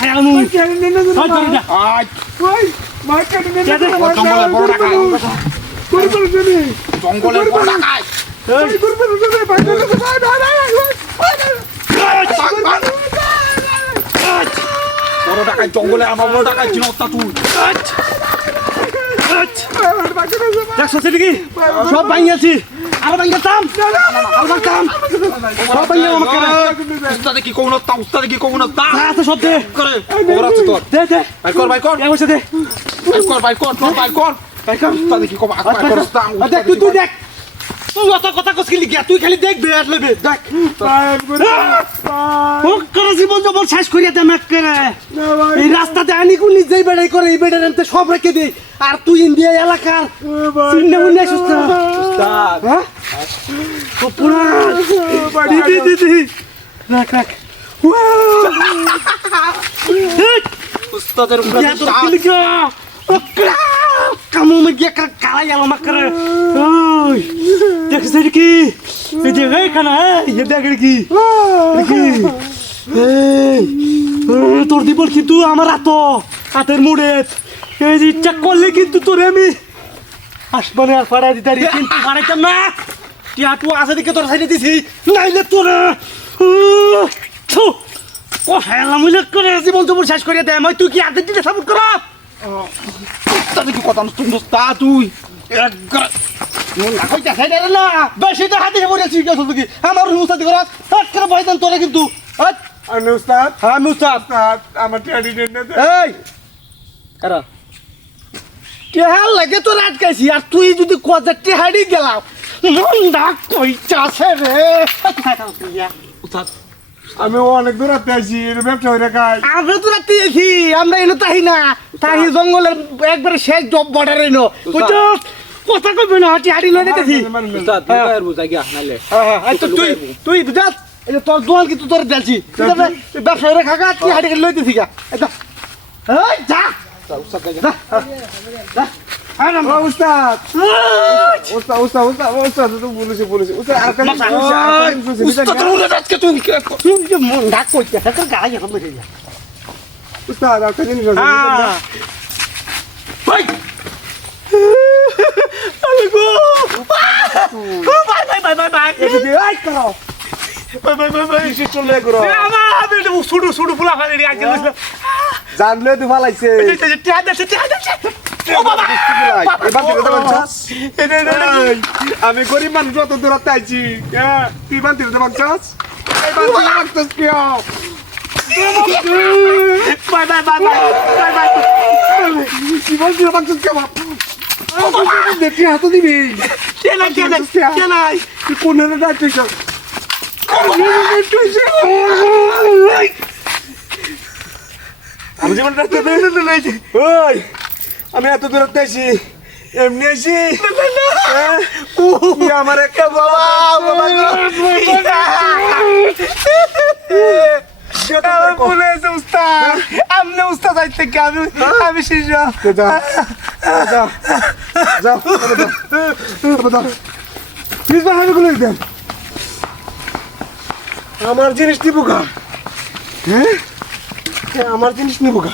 হারামু আয় ওই মার্কেট নিয়ে জঙ্গলের বড় ডাকাই করবে জানি জঙ্গলের বড় ডাকাই এই করবে জানি ভাই বড় ডাকাই জঙ্গলে আমার বড় ডাকাই চিনতা তুই দেখছো সেদিকে সব ভাঙিয়েছি আর ভাঙিয়েতাম আর ভাঙতাম সব ভাঙিয়ে আমাকে উস্তাদে কি কোন তা উস্তাদে কি কোন তা আছে সব দে করে খবর আছে তোর দে দে ভাই কর এ বসে দে ভাই কর উস্তাদে কি কোন আকবার কর দেখ তুই দেখ তুই অত কথা কসকিলি গিয়া তুই খালি দেখ বে আটলে বে দেখ ও করে জীবন জবর শেষ করিয়া দে মাক করে এই রাস্তাতে আনি কোনি যেই বেড়াই করে এই বেড়ার এমতে সব রেখে দে আর তুই ইন্ডিয়া এলাকার চিন্না মুন্না সুস্থ উস্তাদ হ্যাঁ ও পুরা দি রাখ রাখ উস্তাদের উপরে Ya terpilih ya. Kamu media kalah yang lama keren. Oi, dia sedikit. Dia kayak kan ya dia sedikit. Hei, তোর দিব কিন্তু আমার আতো হাতের মুড়ে এই যে ইচ্ছা করলে কিন্তু তোর আমি আসমানে আর ফাড়া দিতারি কিন্তু ফাড়াইতাম না টিয়াটু আছে দিকে তোর সাইডে দিছি নাইলে তোর ও হেলা মুলে করে জীবন তো শেষ করে দেয় মই তুই কি আগে দিতে সাপোর্ট কর উস্তাদে কি কথা তুই উস্তাদ তুই একবার মন না কইতা সাইডে না বেশি তো হাতে পড়েছি কি তুই আমার উস্তাদ কর হাত করে বইতাম তোরে কিন্তু আমি উস্তাদ হ্যাঁ মুস্তাদ আমার টেডি টেডি এই কারা টেহাল লাগে তোর আটকাইছি আর তুই যদি কোজা টেহাড়ি গেলাম মন ডাক কইতাছে রে উস্তাদ আমি অনেক দূর আছি এর ব্যবসা হয়ে খাই আমরা তো রাতে আছি আমরা এনে তাই না তাই জঙ্গলের একবারে শেষ জব বর্ডারে নো বুঝছো কথা কইবে না হাঁটি হাঁটি লয়ে যেতেছি উস্তাদ দুবার বুঝা গিয়া নাইলে হ্যাঁ তো তুই বুঝাস এই যে তোর দোয়াল কিন্তু তোর দেলছি ব্যবসা করে খাগা তুই হাঁটি লয়ে দিছি গা এই যা উস্তাদ যা যা উস্তাদ উস্তাদ তো বলেছি উস্তাদ আর কেন উস্তাদ উড়ে যাচ্ছে তুই তুই যে মন ডাক কইতে তোর গায়ে এখন বেরিয়ে যা উস্তাদ আর কেন ভাই আরে গো বাই এই করো বাই চলে করো আমার আমি সুড়ু ফুলা ফালি আগে জানলে তুই ফালাইছে আমি গরিব মানুষ অত দূরত্ব আইছি তুই বান্তি দিতে পারছস হাত দিবি তুই কোন আমি যেমন ওই আমি এত দূরত্ব আইছি এমনি আইছি আমার একটা আমনে উস্তাদ আইতে কি আমি শেষ আমার জিনিস নিবো গা হ্যাঁ আমার জিনিস নিবো গা